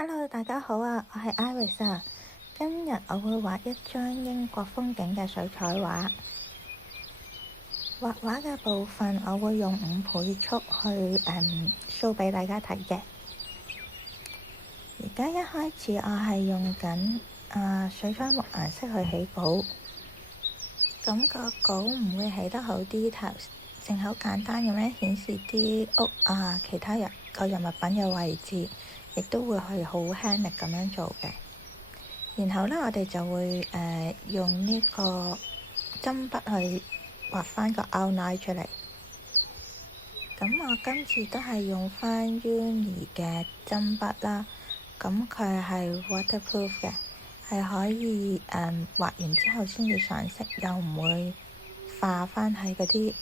Hello，大家好啊，我係 Iris 啊。今日我會畫一張英國風景嘅水彩畫。畫畫嘅部分我會用5倍速去show 俾大家睇嘅。而家一開始我係用緊水彩木顏色去起稿，咁個稿唔會起得好 detail，淨係好簡單咁樣顯示啲屋其他個人物品嘅位置，亦都會係好輕力咁樣做嘅。然後呢，我哋就會用呢個針筆去畫翻個 outline 出嚟。咁我今次都係用翻 Uni 嘅針筆啦。咁佢係 waterproof 嘅，係可以畫完之後先至上色，又唔會化翻喺嗰啲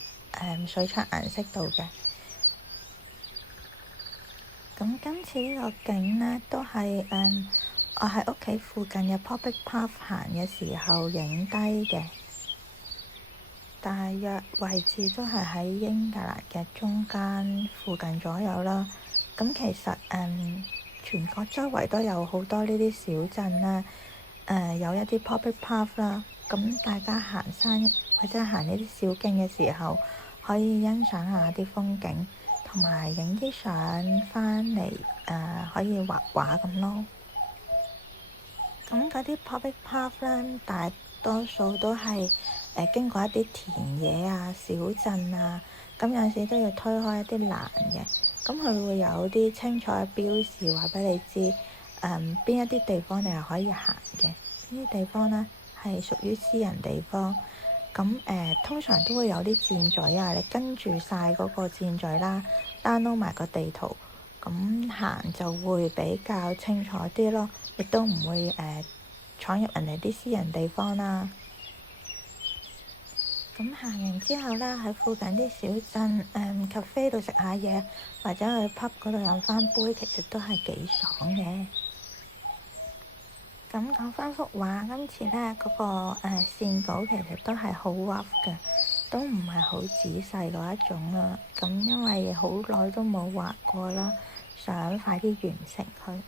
水彩顏色度嘅。咁今次呢個景呢，都係我喺屋企附近嘅 public path 行嘅時候影低嘅，大約位置都係喺英格蘭嘅中間附近左右啦。咁其實全國周圍都有好多呢啲小鎮啦，有一啲 public path 啦。咁大家行山或者行呢啲小徑嘅時候，可以欣賞下啲風景，同埋影啲相返嚟，可以畫畫咁咯。咁嗰啲 public path 咧，大多數都係經過一啲田野小鎮咁有陣時都要推開一啲欄嘅。咁佢會有啲清楚嘅標示話俾你知，邊一啲地方你係可以行嘅，呢啲地方呢係屬於私人地方。咁通常都會有啲箭嘴你跟住晒嗰個箭嘴啦，download 埋個地圖，咁行就會比較清楚啲咯，亦都唔會闖入人哋啲私人地方啦。咁行完之後呢，喺附近啲小鎮cafe 度食下嘢，或者去 pub 嗰度飲翻杯，其實都係幾爽嘅。咁講翻幅畫，今次呢嗰個線稿其實都係好 rough 嘅，都唔係好仔細嗰一種啦。咁因為好耐都冇畫過啦，想快啲完成佢。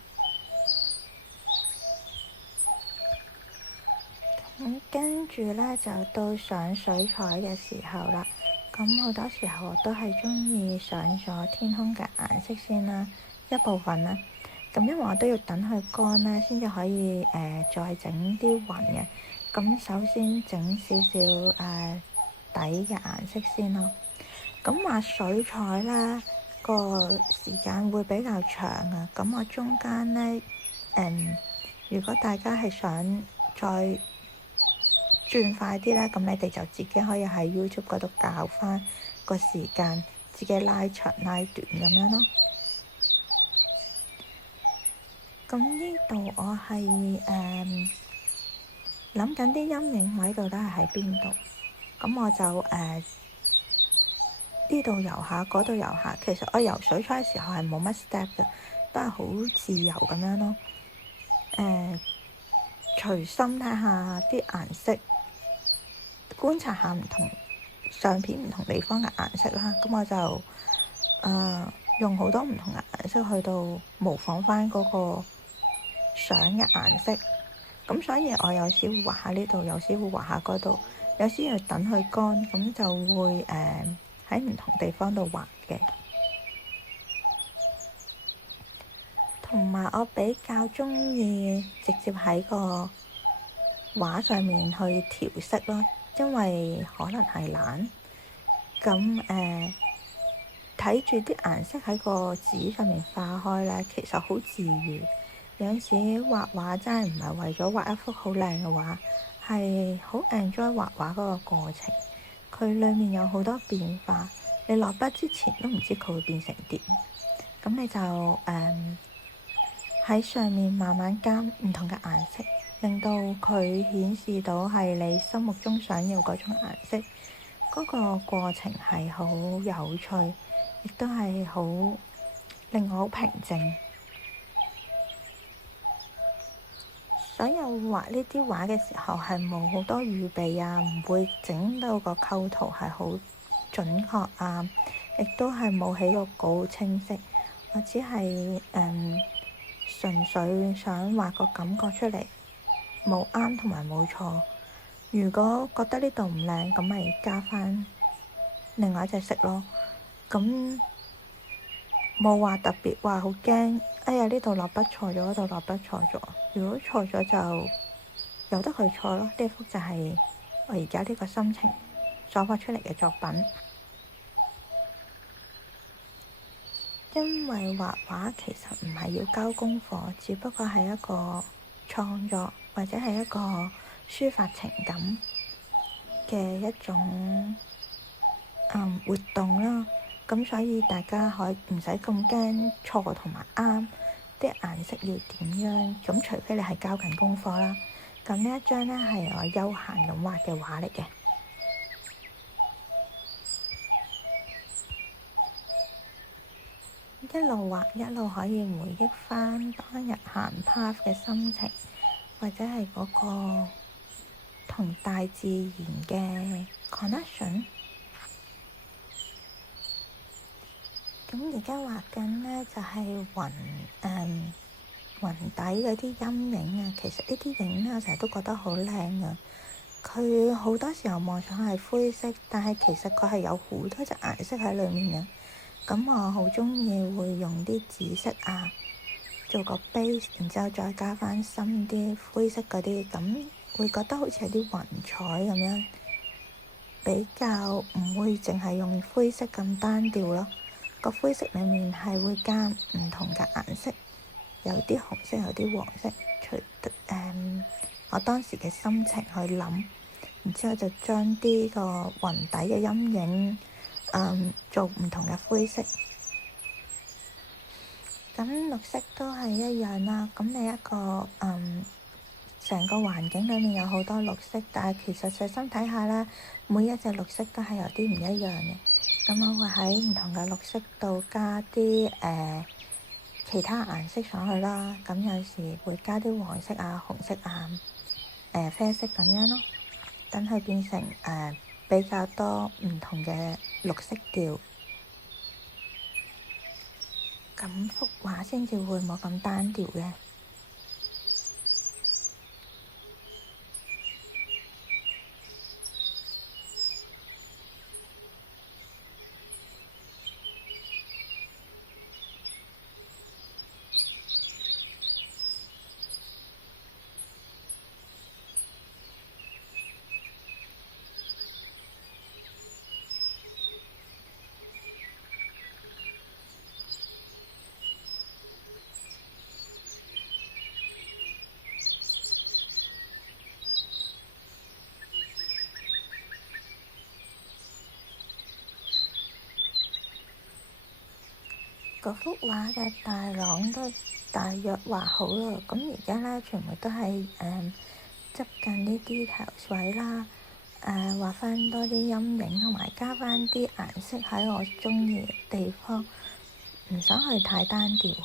咁跟住呢，就到上水彩嘅時候啦。咁好多時候我都係中意上咗天空嘅顏色先啦，一部分啦。咁因為我都要等佢乾咧，先至可以再整啲雲嘅。咁首先整少少底嘅顏色先咯。咁畫水彩啦，個時間會比較長啊。咁我中間呢，如果大家係想再轉快啲咧，咁你哋就自己可以喺 YouTube 嗰度校翻個時間，自己拉長拉短咁樣咯。咁呢度我係諗緊啲陰影位到底係喺邊度，咁我就呢度遊下，嗰度遊下。其實我游水彩嘅時候係冇乜 step 嘅，都係好自由咁樣咯。隨心睇下啲顏色，觀察下唔同相片唔同地方嘅顏色啦。咁我就用好多唔同嘅顏色去到模仿翻嗰個相嘅顏色。咁所以我有時會畫下呢度，有時會畫下嗰度，有時要等佢乾，咁就會喺唔同地方度畫嘅。同埋我比較中意直接喺個畫上面去調色咯，因為可能係懶。咁睇住啲顏色喺個紙上面化開咧，其實好治癒。有陣時畫畫真係唔係為咗畫一幅好靚嘅畫，係好 enjoy 畫畫嗰個過程。佢裡面有好多變化，你落筆之前都唔知佢會變成點。咁你就喺上面慢慢加唔同嘅顏色，令到佢顯示到係你心目中想要嗰種顏色。嗰個過程係好有趣，亦都係好令我好平靜。所有畫呢啲畫嘅時候係冇好多預備唔會整到個構圖係好準確亦都係冇起個稿清晰。我只係純粹想畫個感覺出嚟，冇啱同埋冇錯。如果覺得呢度唔靚，咁咪加返另外一隻色咯。咁冇話特別話好驚，哎呀呢度落筆錯咗，嗰度落筆錯咗。如果錯咗就由得佢錯咯。呢幅就係我而家呢個心情所畫出嚟嘅作品。因為畫畫其實唔係要交功課，只不過係一個創作或者係一個抒發情感嘅一種活動啦。咁所以大家可以唔使咁驚錯同埋啱，啲顏色要點樣？咁除非你係交緊功課啦。咁呢一張咧係我休閒咁畫嘅畫嚟嘅。一路畫一路可以回憶返當日行 path 嘅心情，或者係嗰個同大自然嘅 connection。咁而家畫緊呢就係雲底嗰啲陰影啊。其實呢啲影呢，我成日都覺得好靚啊。佢好多時候望上去係灰色，但係其實佢係有好多隻顏色喺裡面嘅。咁我好鍾意會用啲紫色啊做個 base，然之後再加返深啲灰色嗰啲，咁會覺得好似有啲雲彩咁樣，比較唔會淨係用灰色咁單調咯。個灰色裡面係會加唔同嘅顏色，有啲紅色，有啲黃色，我當時嘅心情去諗，然之後就將啲個雲底嘅陰影做唔同嘅灰色。咁綠色都係一樣啦。咁你一個成個環境裡面有好多綠色，但係其實細心睇下啦，每一隻綠色都係有啲唔一樣嘅。咁我會喺唔同嘅綠色度加啲其他顏色上去啦。咁有時會加啲黃色啊、紅色啊、啡色咁樣咯，等佢變成比較多唔同嘅綠色調，咁幅畫先至會冇咁單調嘅。嗰幅畫嘅大廊都大約畫好啦，咁而家咧全部都係執緊啲 details 位啦，畫翻多啲陰影，同埋加翻啲顏色喺我鍾意嘅地方，唔想去太單調。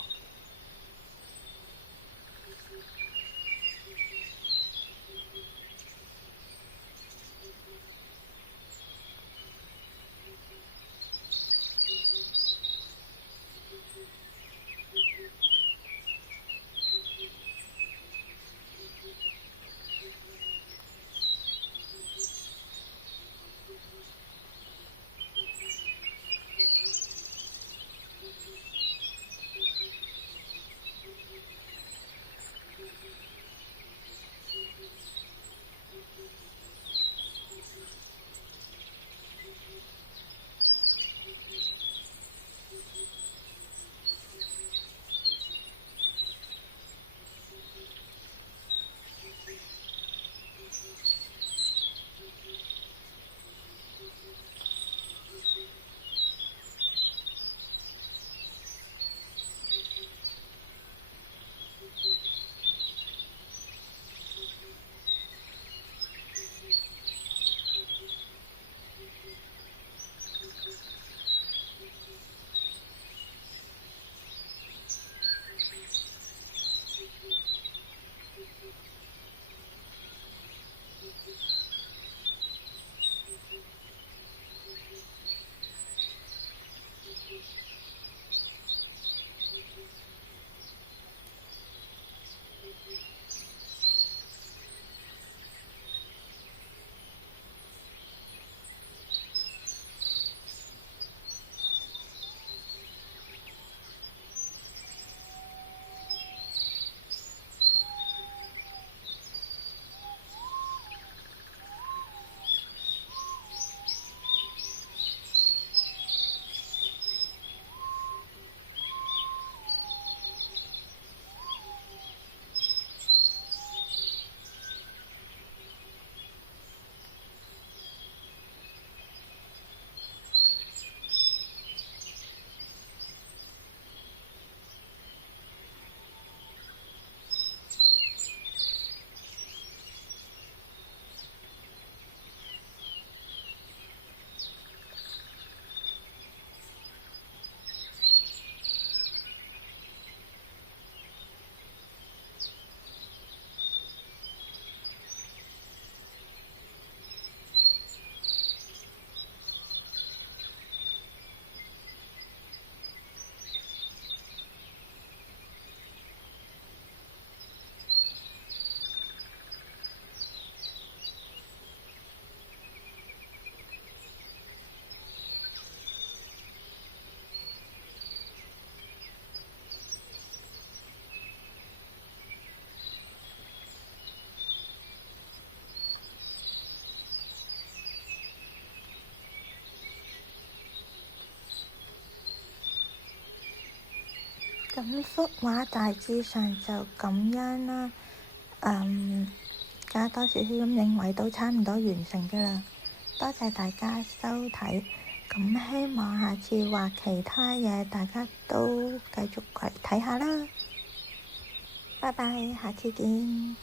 咁幅畫大致上就咁樣啦。加多少少咁認為都差唔多完成㗎啦。多謝大家收睇，咁希望下次畫其他嘢，大家都繼續過嚟睇下啦。拜拜，下次見。